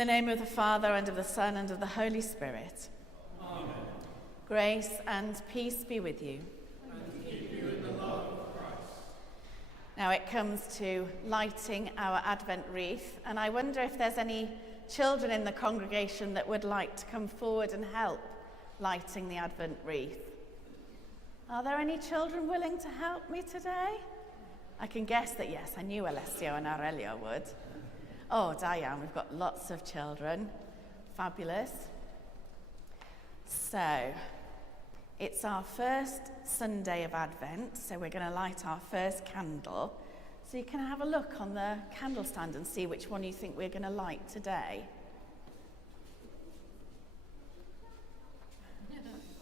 the name of the Father, and of the Son, and of the Holy Spirit. Amen. Grace and peace be with you. And keep you in the love of Christ. Now it comes to lighting our Advent wreath, and I wonder if there's any children in the congregation that would like to come forward and help lighting the Advent wreath. Are there any children willing to help me today? I can guess that yes, I knew Alessio and Aurelio would. Oh, Diane, we've got lots of children. Fabulous. So, it's our first Sunday of Advent, so we're going to light our first candle. So you can have a look on the candle stand and see which one you think we're going to light today.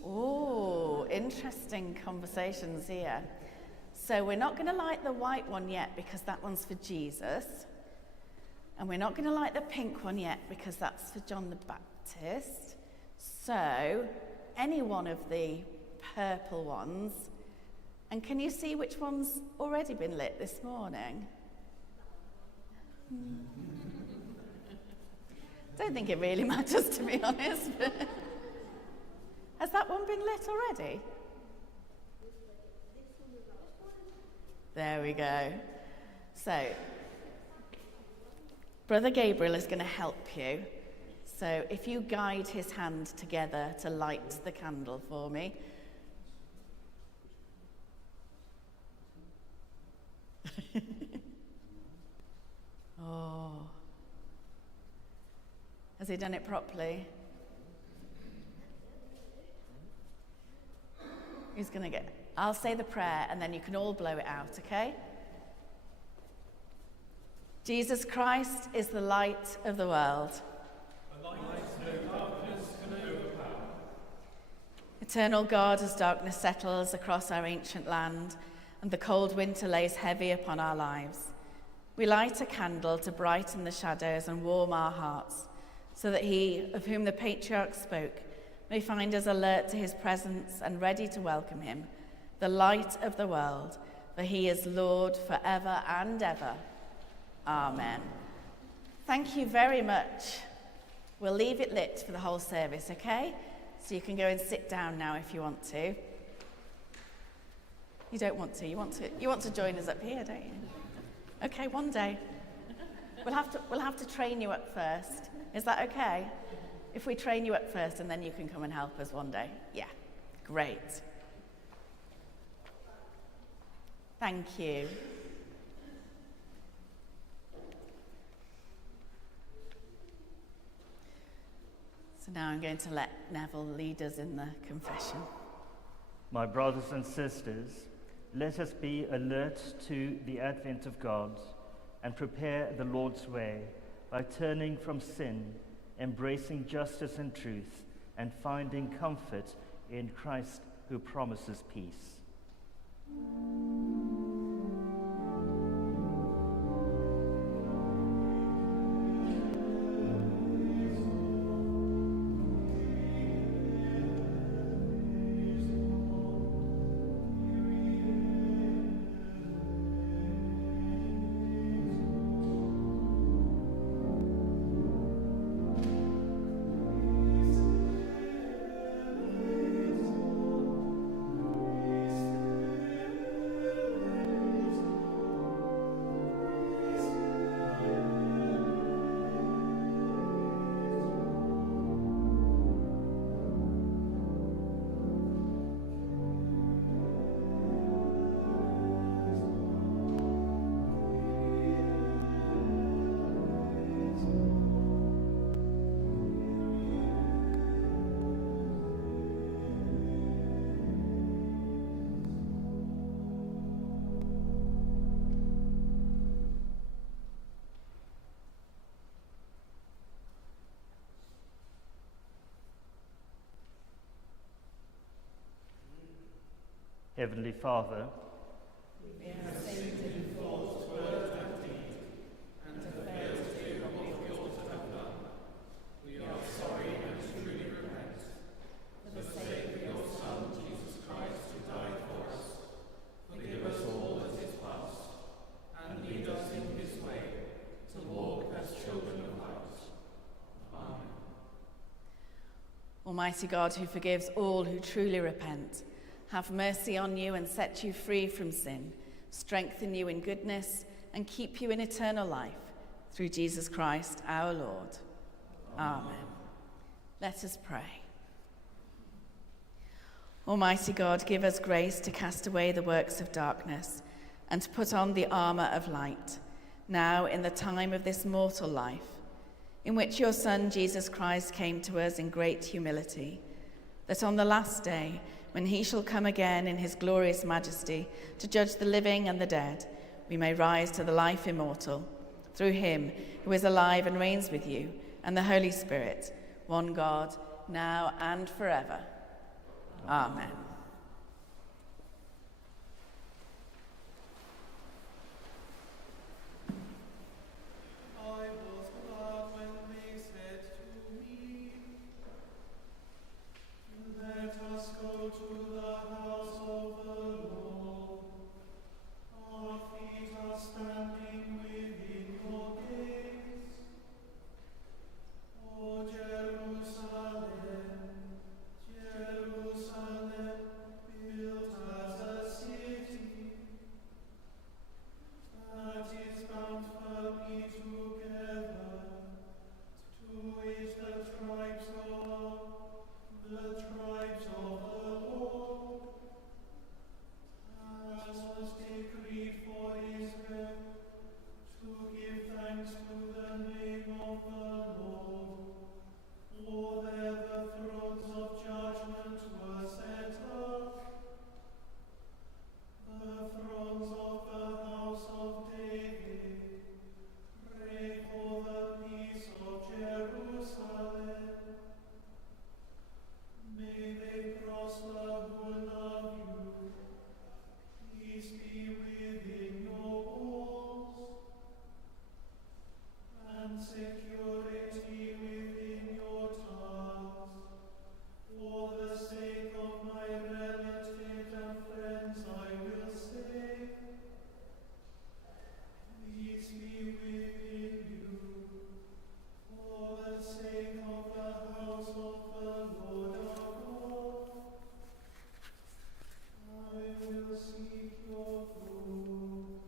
Oh, interesting conversations here. So we're not going to light the white one yet because that one's for Jesus. And we're not going to light the pink one yet because that's for John the Baptist. So, any one of the purple ones. And can you see which one's already been lit this morning? Don't think it really matters, to be honest. Has that one been lit already? There we go. So, Brother Gabriel is going to help you. So if you guide his hand together to light the candle for me. Oh. Has he done it properly? He's going to get... I'll say the prayer and then you can all blow it out, okay? Jesus Christ is the light of the world. A light no darkness can overpower. Eternal God, as darkness settles across our ancient land and the cold winter lays heavy upon our lives, we light a candle to brighten the shadows and warm our hearts, so that he, of whom the patriarch spoke, may find us alert to his presence and ready to welcome him, the light of the world, for he is Lord forever and ever. Amen. Thank you very much. We'll leave it lit for the whole service, okay? So you can go and sit down now if you want to. You don't want to. You want to join us up here, don't you? Okay, one day. We'll have to train you up first. Is that okay? If we train you up first and then you can come and help us one day. Yeah. Great. Thank you. So now I'm going to let Neville lead us in the confession. My brothers and sisters, let us be alert to the advent of God and prepare the Lord's way by turning from sin, embracing justice and truth, and finding comfort in Christ who promises peace. Heavenly Father, We have sinned in thought, word, and deed, and have failed to do what we ought to have done. We are sorry and truly repent. For the sake of your Son, Jesus Christ, who died for us, forgive us all that is past, and lead us in his way, to walk as children of light. Almighty God, who forgives all who truly repent, have mercy on you and set you free from sin, strengthen you in goodness, and keep you in eternal life, through Jesus Christ our Lord. Amen. Let us pray. Almighty God, give us grace to cast away the works of darkness and to put on the armour of light, now in the time of this mortal life, in which your Son Jesus Christ came to us in great humility, that on the last day, when he shall come again in his glorious majesty to judge the living and the dead, we may rise to the life immortal, through him who is alive and reigns with you, and the Holy Spirit, one God, now and forever. Amen. I was glad when they said to me, "Let us go to the house of the Lord. Our feet are standing within your gates. O Jerusalem, Jerusalem, built as a city that is bound firmly together, to which the tribes of the Lord, as was decreed for Israel, to give thanks to the name of the Lord. For there the thrones of judgment were set up, the thrones of the house of David. Pray for the peace of Jerusalem. May they prosper who love you. Peace be within your walls, and security within your towns. For the sake of my relatives and friends, I will say, peace be within you. For the sake of the house of the Lord our God, I will seek your good.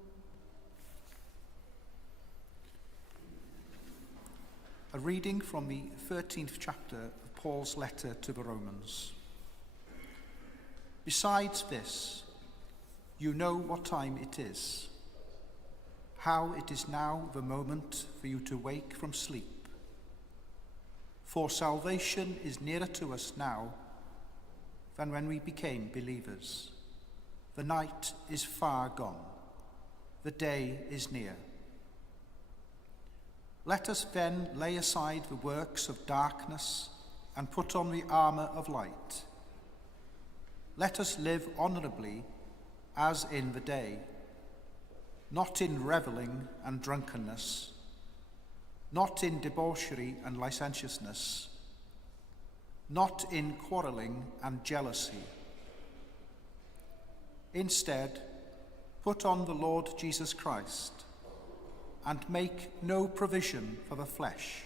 A reading from the 13th chapter of Paul's letter to the Romans. Besides this, you know what time it is, how it is now the moment for you to wake from sleep. For salvation is nearer to us now than when we became believers. The night is far gone, the day is near. Let us then lay aside the works of darkness and put on the armour of light. Let us live honourably as in the day, not in revelling and drunkenness, not in debauchery and licentiousness, not in quarrelling and jealousy. Instead, put on the Lord Jesus Christ, and make no provision for the flesh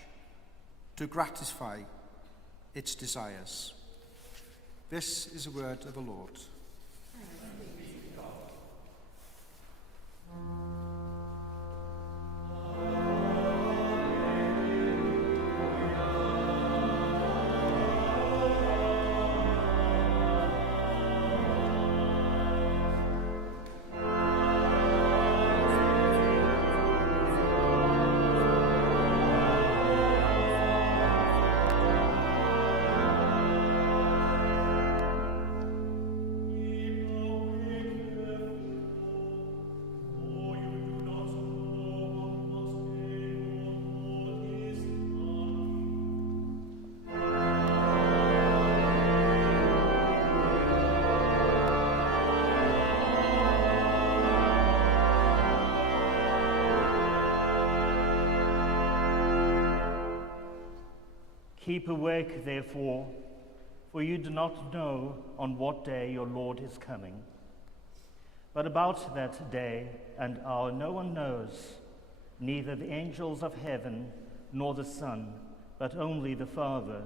to gratify its desires. This is the word of the Lord. Keep awake, therefore, for you do not know on what day your Lord is coming. But about that day and hour no one knows, neither the angels of heaven nor the Son, but only the Father.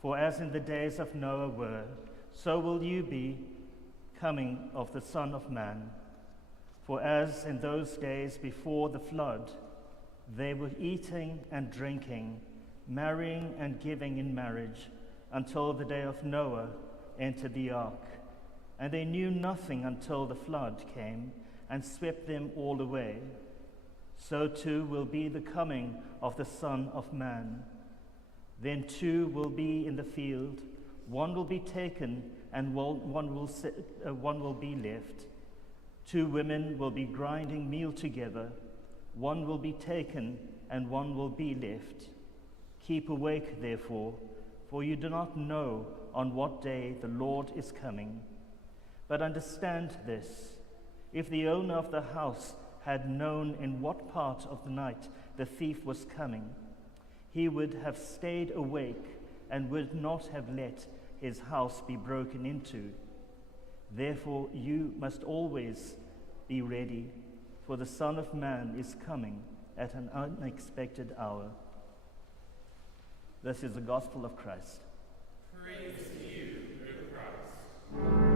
For as in the days of Noah were, so will you be coming of the Son of Man. For as in those days before the flood, they were eating and drinking, marrying and giving in marriage, until the day of Noah entered the ark. And they knew nothing until the flood came and swept them all away. So too will be the coming of the Son of Man. Then two will be in the field, one will be taken and one will be left. Two women will be grinding meal together, one will be taken and one will be left. Keep awake, therefore, for you do not know on what day the Lord is coming. But understand this, if the owner of the house had known in what part of the night the thief was coming, he would have stayed awake and would not have let his house be broken into. Therefore you must always be ready, for the Son of Man is coming at an unexpected hour. This is the gospel of Christ. Praise to you, O Christ.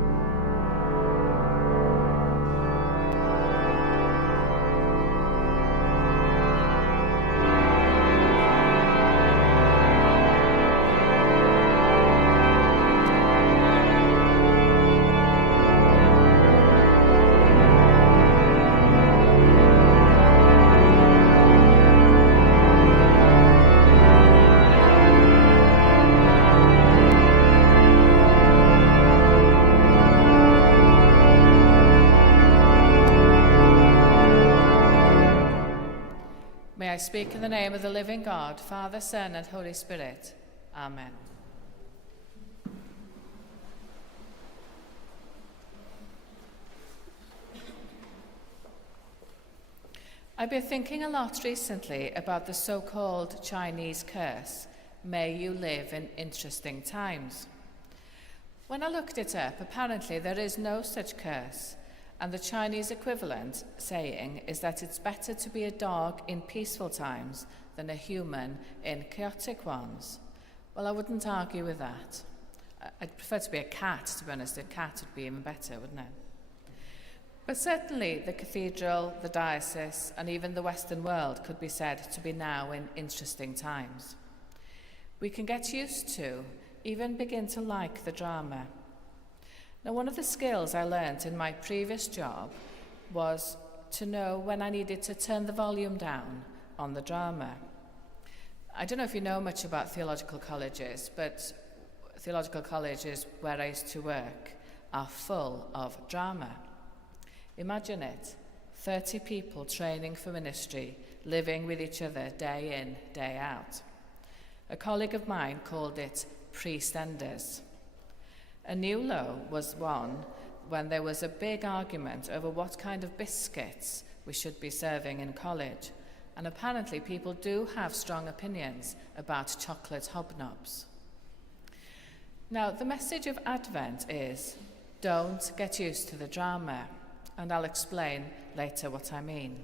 I speak in the name of the living God, Father, Son, and Holy Spirit. Amen. I've been thinking a lot recently about the so-called Chinese curse, may you live in interesting times. When I looked it up, apparently there is no such curse. And the Chinese equivalent saying is that it's better to be a dog in peaceful times than a human in chaotic ones. Well, I wouldn't argue with that. I'd prefer to be a cat, to be honest. A cat would be even better, wouldn't it? But certainly the cathedral, the diocese, and even the Western world could be said to be now in interesting times. We can get used to, even begin to like the drama. Now, one of the skills I learnt in my previous job was to know when I needed to turn the volume down on the drama. I don't know if you know much about theological colleges, but theological colleges where I used to work are full of drama. Imagine it, 30 people training for ministry, living with each other day in, day out. A colleague of mine called it pre-stenders. A new low was one when there was a big argument over what kind of biscuits we should be serving in college, and apparently people do have strong opinions about chocolate hobnobs. Now, the message of Advent is, don't get used to the drama, and I'll explain later what I mean.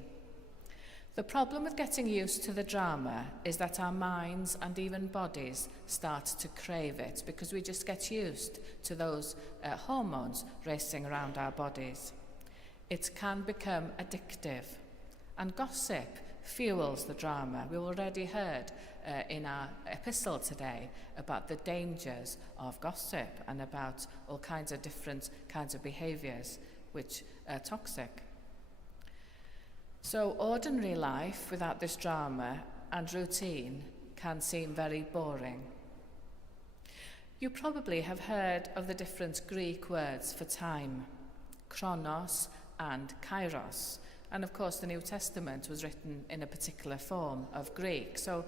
The problem with getting used to the drama is that our minds and even bodies start to crave it because we just get used to those hormones racing around our bodies. It can become addictive, and gossip fuels the drama. We already heard in our epistle today about the dangers of gossip and about all kinds of different kinds of behaviours which are toxic. So ordinary life without this drama and routine can seem very boring. You probably have heard of the different Greek words for time, chronos and kairos. And of course the New Testament was written in a particular form of Greek. So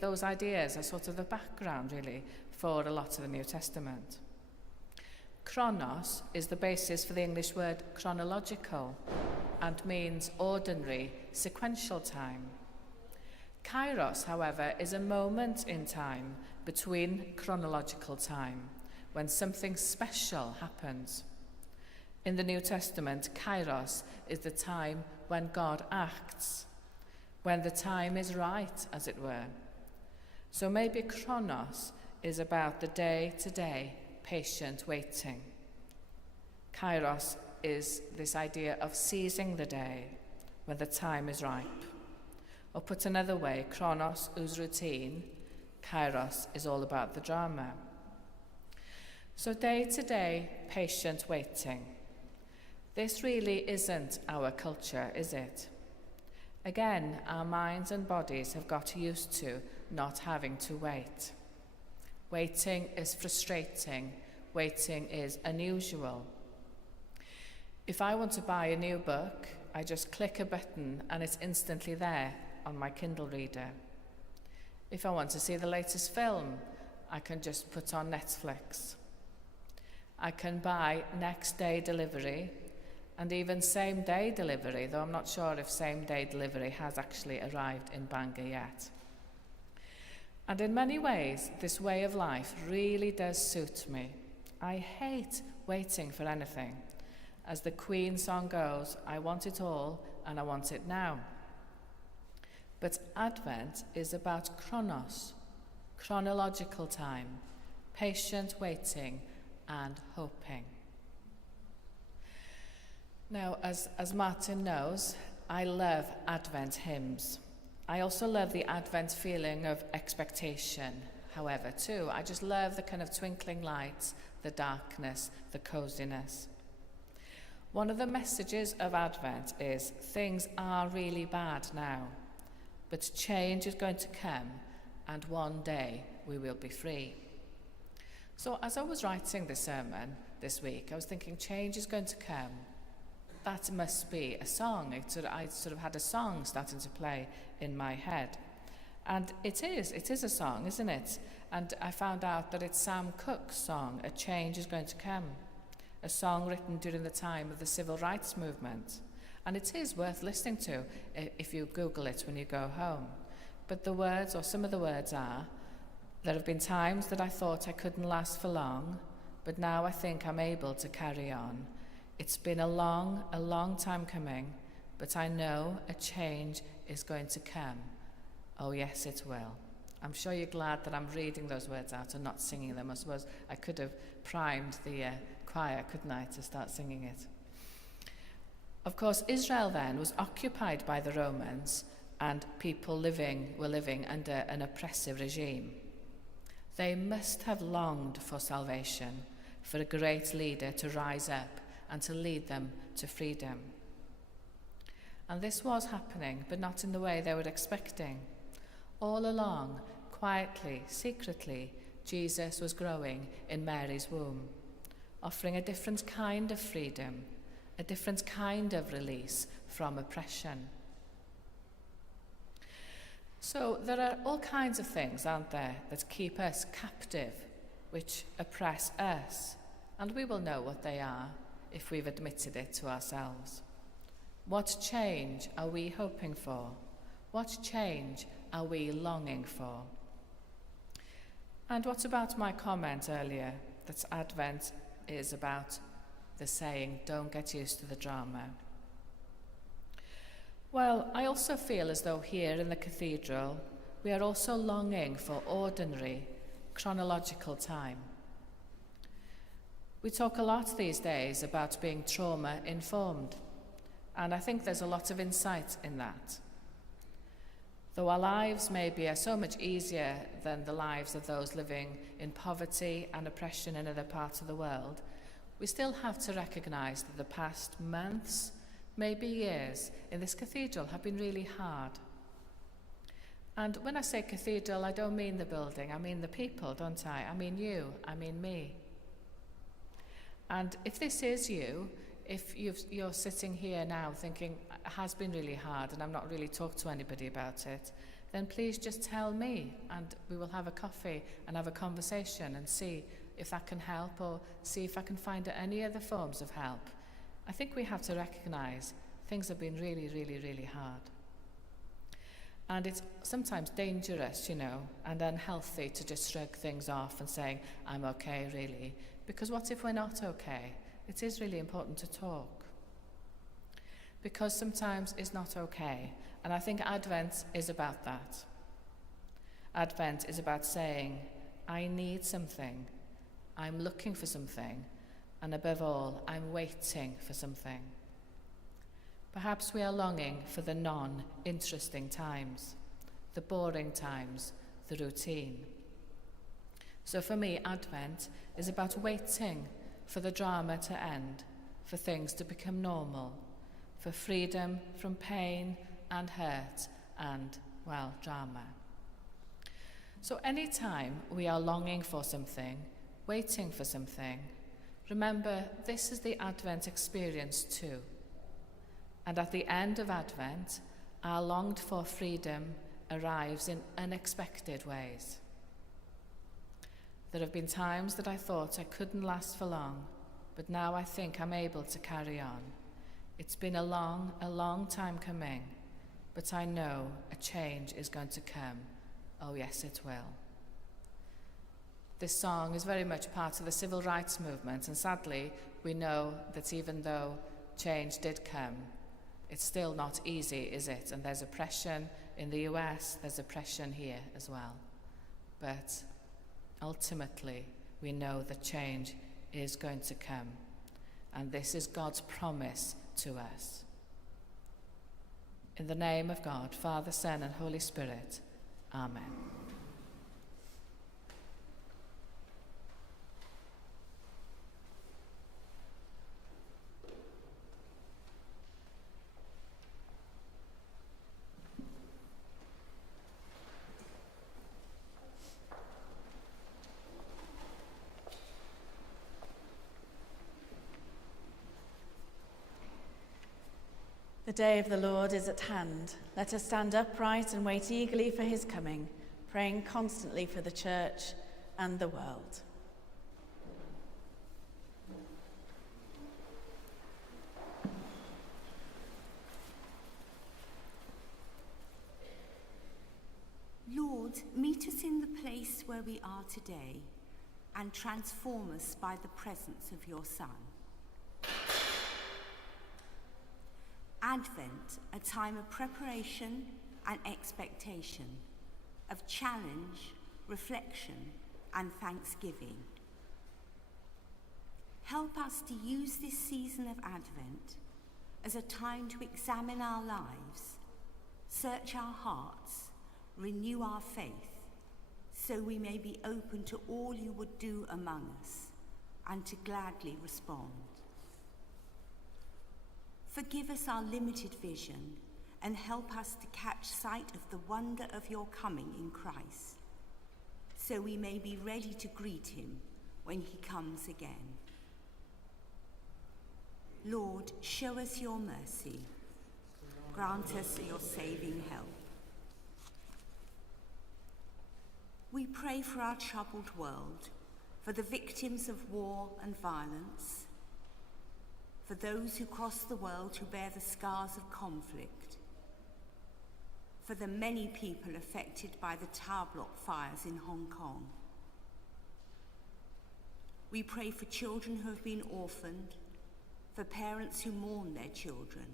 those ideas are sort of the background really for a lot of the New Testament. Chronos is the basis for the English word chronological and means ordinary, sequential time. Kairos, however, is a moment in time between chronological time when something special happens. In the New Testament, Kairos is the time when God acts, when the time is right, as it were. So maybe Chronos is about the day-to-day patient waiting. Kairos is this idea of seizing the day when the time is ripe. Or put another way, chronos is routine, kairos is all about the drama. So day-to-day patient waiting. This really isn't our culture, is it? Again, our minds and bodies have got used to not having to wait. Waiting is frustrating. Waiting is unusual. If I want to buy a new book, I just click a button and it's instantly there on my Kindle reader. If I want to see the latest film, I can just put on Netflix. I can buy next day delivery and even same day delivery, though I'm not sure if same day delivery has actually arrived in Bangor yet. And in many ways, this way of life really does suit me. I hate waiting for anything. As the Queen song goes, I want it all and I want it now. But Advent is about chronos, chronological time, patient waiting and hoping. Now, as Martin knows, I love Advent hymns. I also love the Advent feeling of expectation, however, too. I just love the kind of twinkling lights, the darkness, the coziness. One of the messages of Advent is things are really bad now, but change is going to come, and one day we will be free. So as I was writing this sermon this week, I was thinking change is going to come. That must be a song. I sort of had a song starting to play in my head. And it is a song, isn't it? And I found out that it's Sam Cooke's song, A Change is Going to Come, a song written during the time of the civil rights movement. And it is worth listening to if you Google it when you go home. But the words, or some of the words are, there have been times that I thought I couldn't last for long, but now I think I'm able to carry on. It's been a long time coming, but I know a change is going to come. Oh yes, it will. I'm sure you're glad that I'm reading those words out and not singing them. I suppose I could have primed the choir, couldn't I, to start singing it. Of course, Israel then was occupied by the Romans, and people were living under an oppressive regime. They must have longed for salvation, for a great leader to rise up and to lead them to freedom. And this was happening, but not in the way they were expecting. All along, quietly, secretly, Jesus was growing in Mary's womb, offering a different kind of freedom, a different kind of release from oppression. So there are all kinds of things, aren't there, that keep us captive, which oppress us, and we will know what they are if we've admitted it to ourselves. What change are we hoping for? What change are we longing for? And what about my comment earlier that Advent is about the saying, don't get used to the drama? Well, I also feel as though here in the cathedral, we are also longing for ordinary, chronological time. We talk a lot these days about being trauma-informed, and I think there's a lot of insight in that. Though our lives maybe are so much easier than the lives of those living in poverty and oppression in other parts of the world, we still have to recognise that the past months, maybe years, in this cathedral have been really hard. And when I say cathedral, I don't mean the building, I mean the people, don't I? I mean you, I mean me. And if this is you, if you're sitting here now thinking, it has been really hard and I've not really talked to anybody about it, then please just tell me and we will have a coffee and have a conversation and see if that can help, or see if I can find any other forms of help. I think we have to recognise things have been really, really, really hard. And it's sometimes dangerous, and unhealthy to just shrug things off and saying, I'm okay, really. Because what if we're not okay? It is really important to talk. Because sometimes it's not okay. And I think Advent is about that. Advent is about saying, I need something, I'm looking for something, and above all, I'm waiting for something. Perhaps we are longing for the non-interesting times, the boring times, the routine. So for me, Advent is about waiting for the drama to end, for things to become normal, for freedom from pain and hurt and, well, drama. So anytime we are longing for something, waiting for something, remember this is the Advent experience too. And at the end of Advent, our longed for freedom arrives in unexpected ways. There have been times that I thought I couldn't last for long, but now I think I'm able to carry on. It's been a long time coming, but I know a change is going to come. Oh yes, it will. This song is very much part of the civil rights movement, and sadly, we know that even though change did come, it's still not easy, is it? And there's oppression in the US, there's oppression here as well. But ultimately, we know that change is going to come, and this is God's promise to us. In the name of God, Father, Son, and Holy Spirit, Amen. The day of the Lord is at hand. Let us stand upright and wait eagerly for his coming, praying constantly for the church and the world. Lord, meet us in the place where we are today and transform us by the presence of your Son. Advent, a time of preparation and expectation, of challenge, reflection, and thanksgiving. Help us to use this season of Advent as a time to examine our lives, search our hearts, renew our faith, so we may be open to all you would do among us and to gladly respond. Forgive us our limited vision and help us to catch sight of the wonder of your coming in Christ, so we may be ready to greet him when he comes again. Lord, show us your mercy. Grant us your saving help. We pray for our troubled world, for the victims of war and violence, for those who cross the world who bear the scars of conflict, for the many people affected by the tower block fires in Hong Kong. We pray for children who have been orphaned, for parents who mourn their children,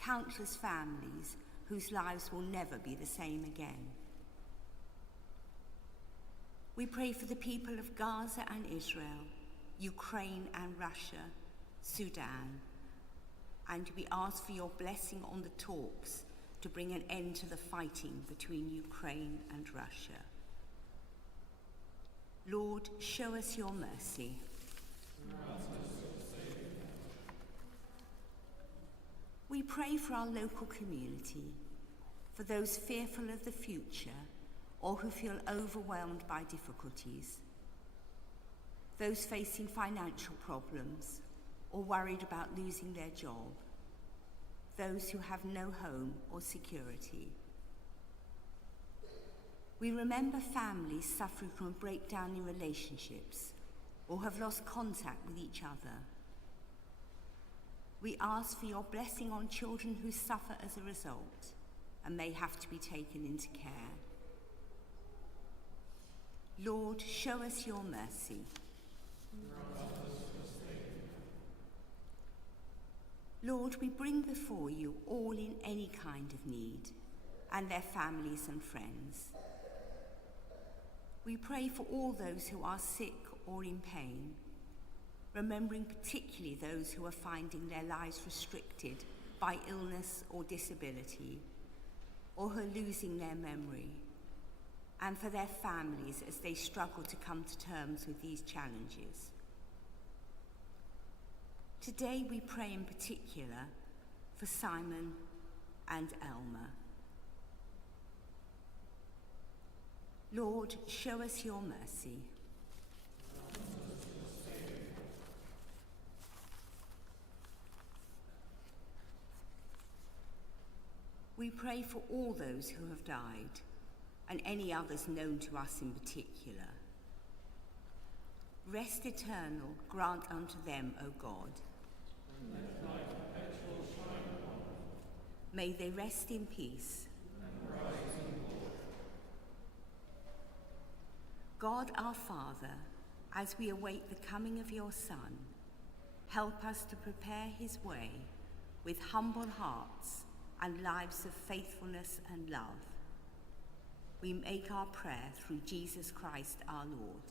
countless families whose lives will never be the same again. We pray for the people of Gaza and Israel, Ukraine and Russia, Sudan, and we ask for your blessing on the talks to bring an end to the fighting between Ukraine and Russia. Lord, show us your mercy. We pray for our local community, for those fearful of the future or who feel overwhelmed by difficulties, those facing financial problems or worried about losing their job, those who have no home or security. We remember families suffering from a breakdown in relationships or have lost contact with each other. We ask for your blessing on children who suffer as a result and may have to be taken into care. Lord, show us your mercy. Lord, we bring before you all in any kind of need and their families and friends. We pray for all those who are sick or in pain, remembering particularly those who are finding their lives restricted by illness or disability, or who are losing their memory, and for their families as they struggle to come to terms with these challenges. Today we pray in particular for Simon and Elmer. Lord, show us your mercy. We pray for all those who have died, and any others known to us in particular. Rest eternal grant unto them, O God. And let thy perpetual shine upon them. May they rest in peace. And rise in glory. God our Father, as we await the coming of your Son, help us to prepare his way with humble hearts and lives of faithfulness and love. We make our prayer through Jesus Christ our Lord.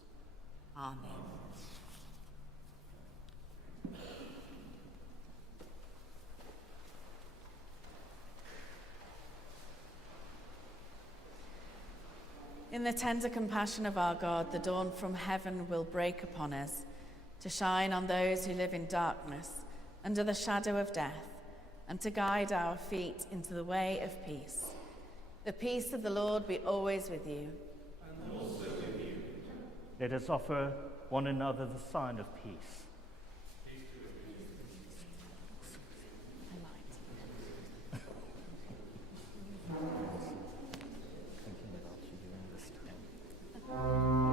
Amen. In the tender compassion of our God, the dawn from heaven will break upon us, to shine on those who live in darkness, under the shadow of death, and to guide our feet into the way of peace. The peace of the Lord be always with you. And also with you. Let us offer one another the sign of peace. Amen.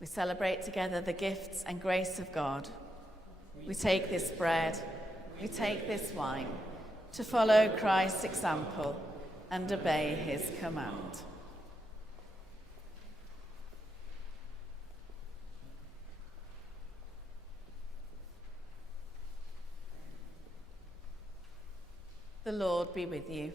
We celebrate together the gifts and grace of God. We take this bread, we take this wine, to follow Christ's example and obey his command. The Lord be with you.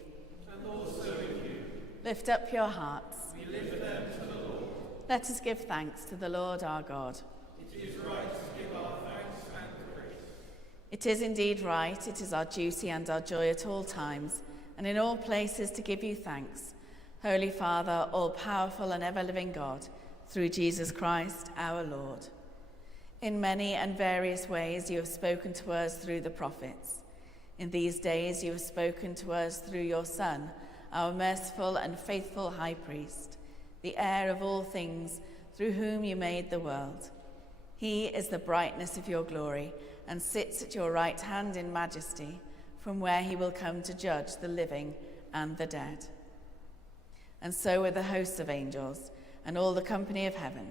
And also with you. Lift up your hearts. We lift them to the Lord. Let us give thanks to the Lord our God. It is right to give our thanks and praise. It is indeed right, it is our duty and our joy at all times, and in all places to give you thanks, Holy Father, all-powerful and ever-living God, through Jesus Christ our Lord. In many and various ways you have spoken to us through the prophets. In these days you have spoken to us through your Son, our merciful and faithful high priest, the heir of all things, through whom you made the world. He is the brightness of your glory and sits at your right hand in majesty, from where he will come to judge the living and the dead. And so with the hosts of angels and all the company of heaven,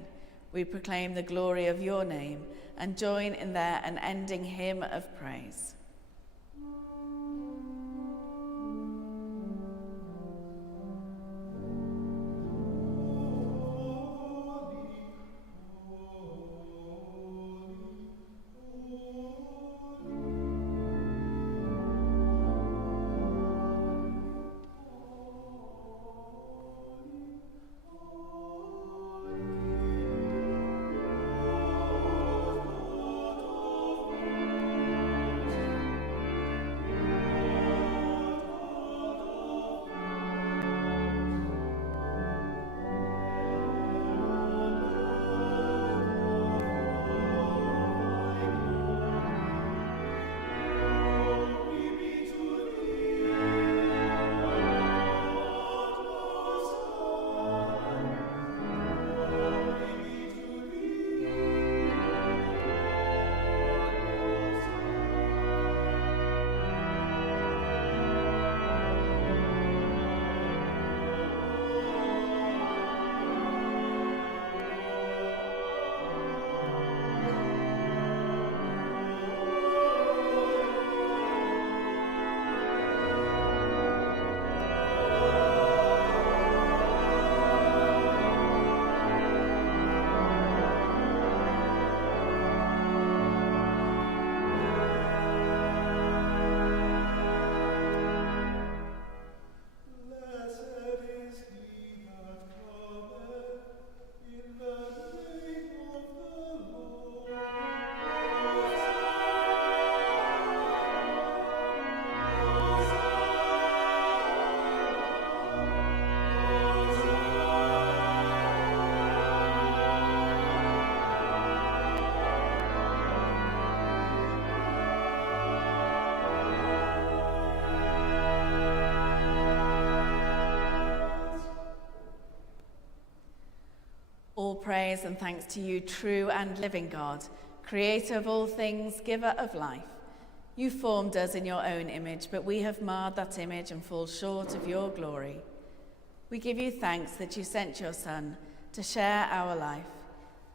we proclaim the glory of your name and join in their unending hymn of praise. All praise and thanks to you, true and living God, creator of all things, giver of life. You formed us in your own image, but we have marred that image and fall short of your glory. We give you thanks that you sent your Son to share our life.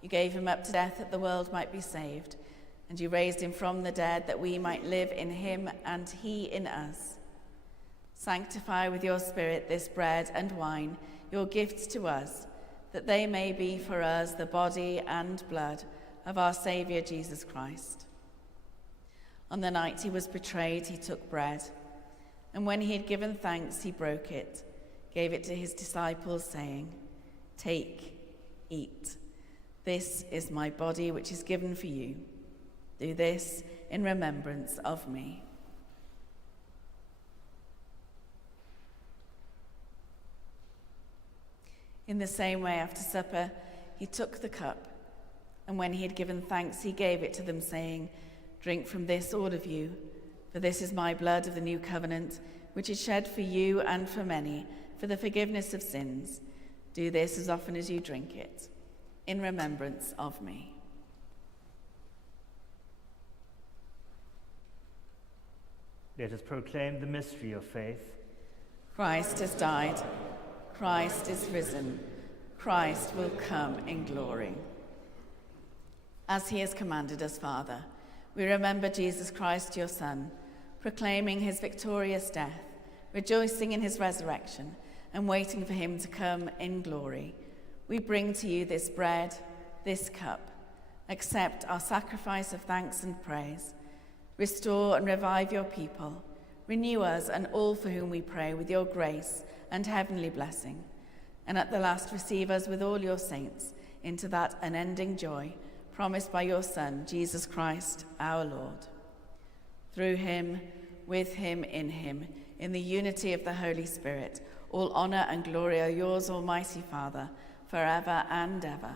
You gave him up to death that the world might be saved, and you raised him from the dead that we might live in him and he in us. Sanctify with your Spirit this bread and wine, your gifts to us, that they may be for us the body and blood of our Saviour Jesus Christ. On the night he was betrayed, he took bread, and when he had given thanks, he broke it, gave it to his disciples, saying, "Take, eat. This is my body, which is given for you. Do this in remembrance of me." In the same way, after supper, he took the cup, and when he had given thanks, he gave it to them, saying, "Drink from this, all of you, for this is my blood of the new covenant, which is shed for you and for many, for the forgiveness of sins. Do this as often as you drink it, in remembrance of me." Let us proclaim the mystery of faith. Christ has died. Christ is risen. Christ will come in glory. as he has commanded us, Father. We remember Jesus Christ, your Son, proclaiming his victorious death, rejoicing in his resurrection, and waiting for him to come in glory. We bring to you this bread, this cup. Accept our sacrifice of thanks and praise. Restore and revive your people. Renew us and all for whom we pray with your grace and heavenly blessing. And at the last receive us with all your saints into that unending joy promised by your Son, Jesus Christ, our Lord. Through him, with him, in the unity of the Holy Spirit, all honour and glory are yours, Almighty Father, forever and ever.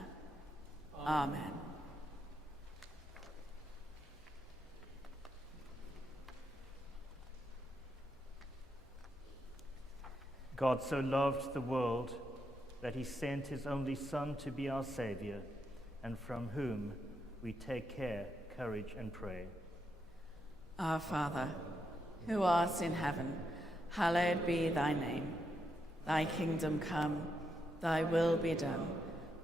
Amen. God so loved the world that he sent his only Son to be our Saviour, and from whom we take care, courage, and pray. Our Father, who art in heaven, hallowed be thy name. Thy kingdom come, thy will be done,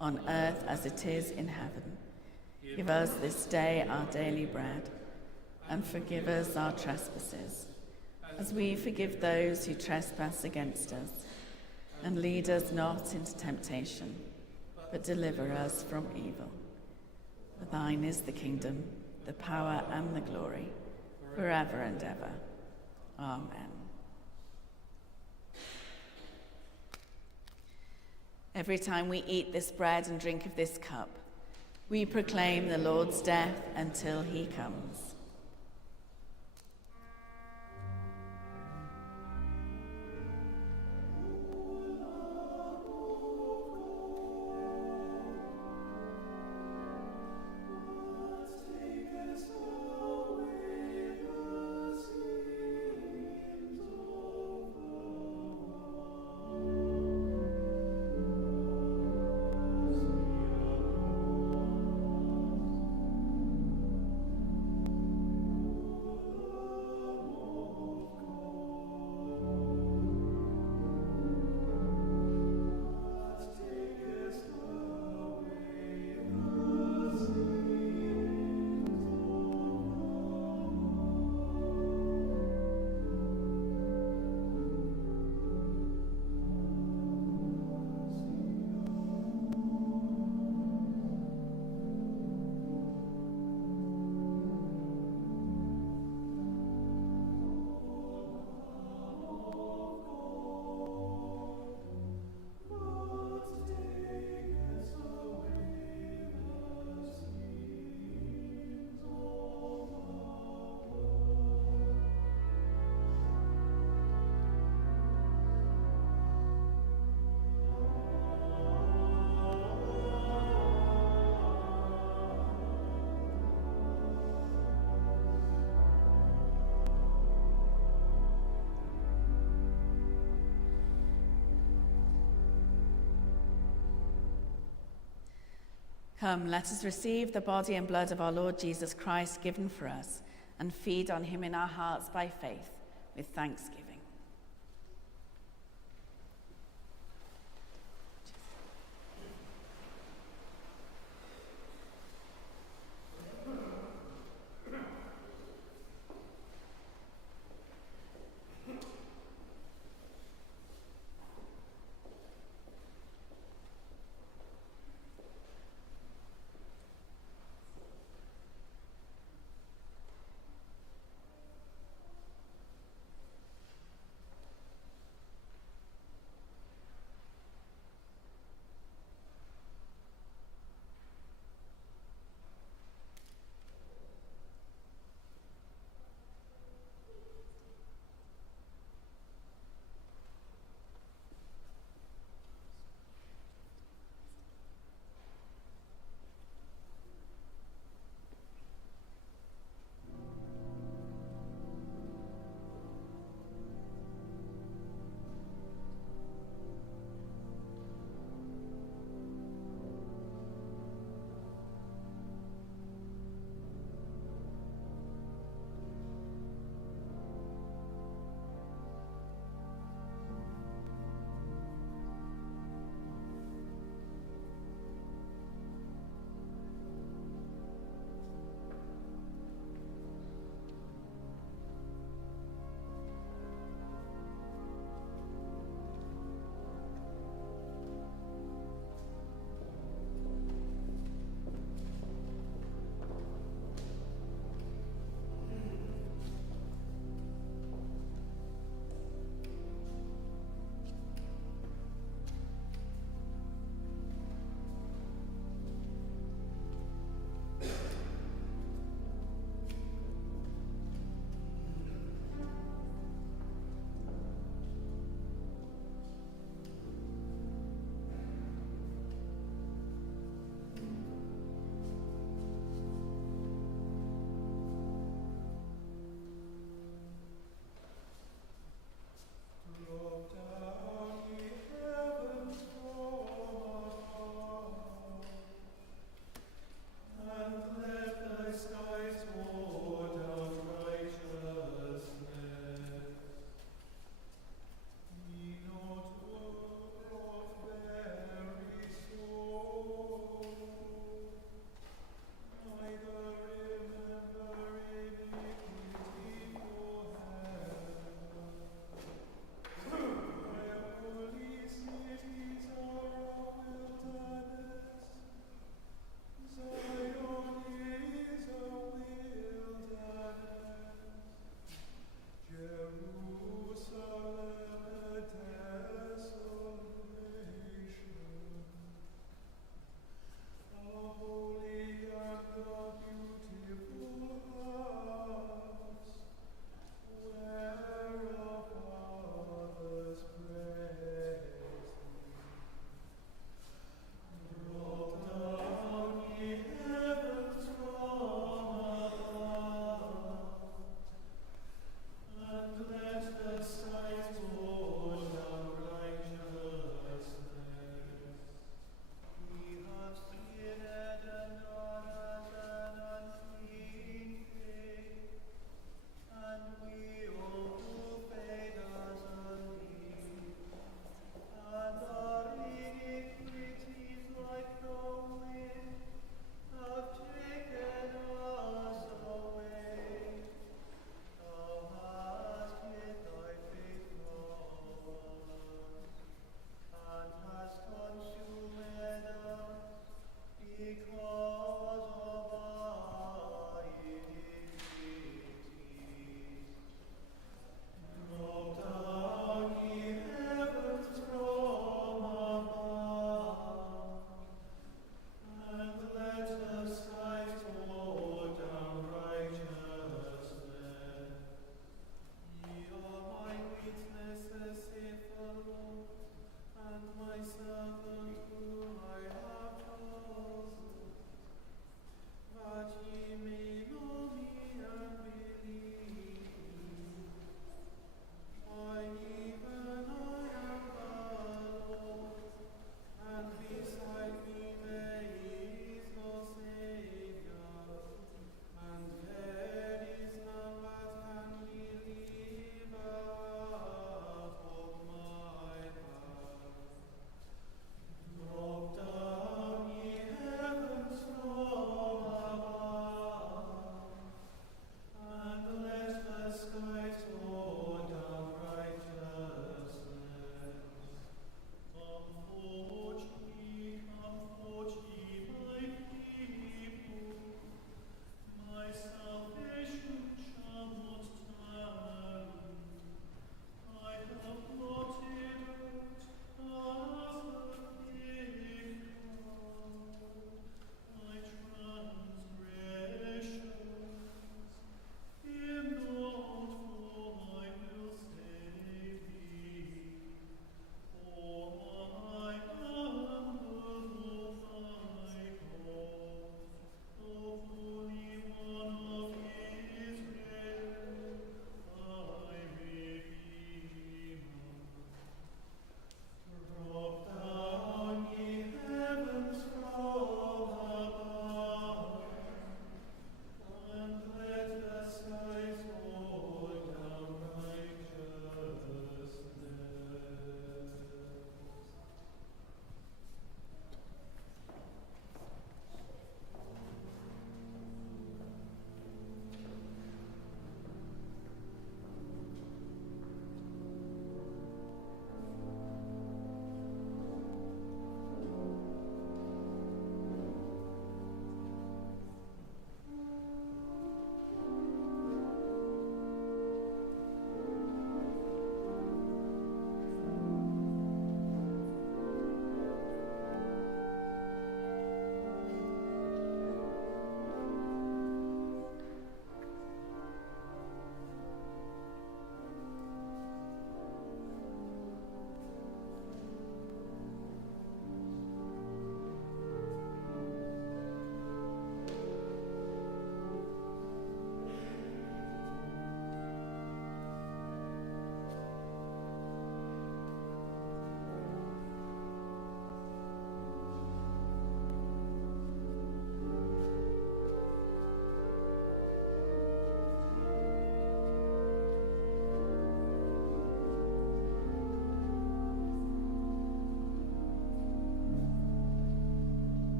on earth as it is in heaven. Give us this day our daily bread, and forgive us our trespasses, as we forgive those who trespass against us. And lead us not into temptation, but deliver us from evil. For thine is the kingdom, the power, and the glory, forever and ever. Amen. Every time we eat this bread and drink of this cup, we proclaim the Lord's death until he comes. Come, let us receive the body and blood of our Lord Jesus Christ given for us, and feed on him in our hearts by faith with thanksgiving.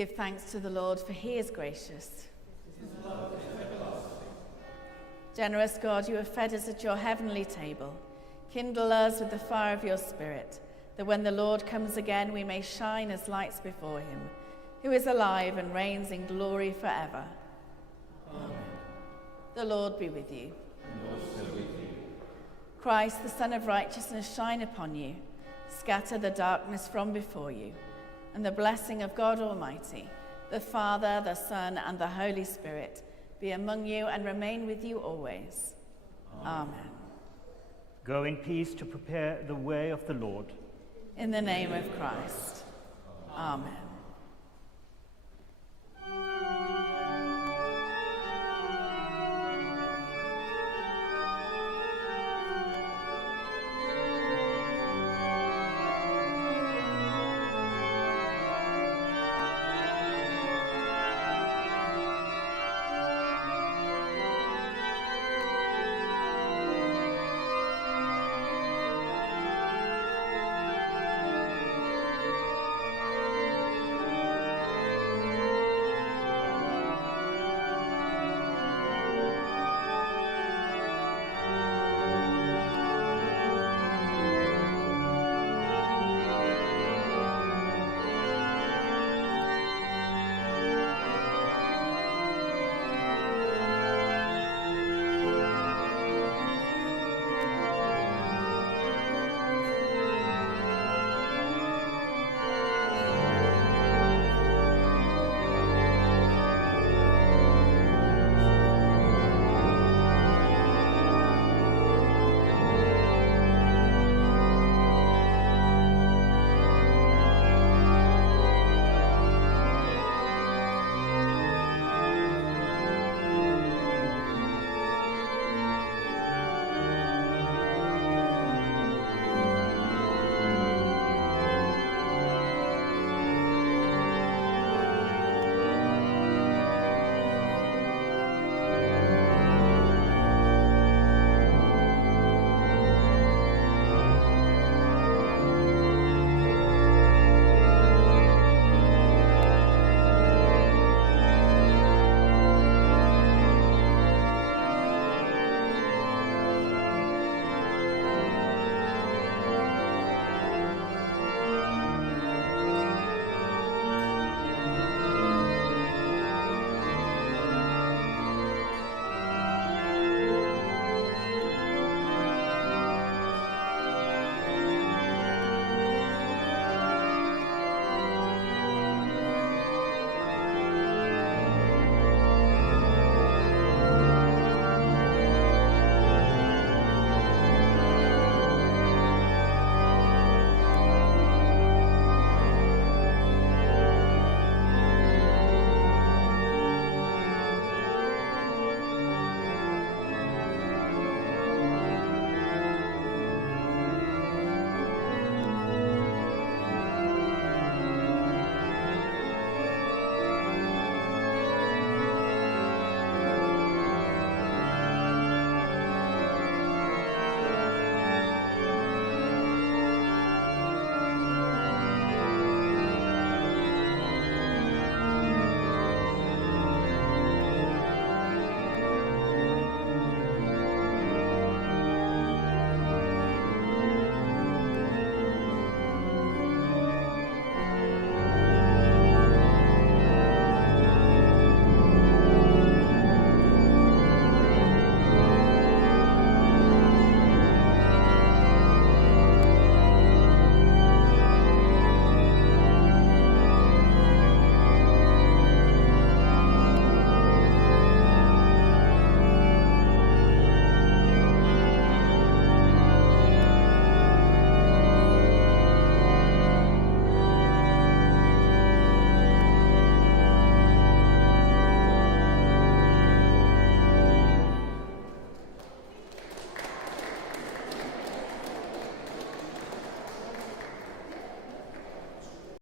Give thanks to the Lord, for he is gracious. Generous God, you have fed us at your heavenly table. Kindle us with the fire of your Spirit, that when the Lord comes again we may shine as lights before him, who is alive and reigns in glory forever. Amen. The Lord be with you. And also with you. Christ, the Son of Righteousness, shine upon you. Scatter the darkness from before you. And the blessing of God Almighty, the Father, the Son, and the Holy Spirit, be among you and remain with you always. Amen. Go in peace to prepare the way of the Lord. In the name of Christ. Amen.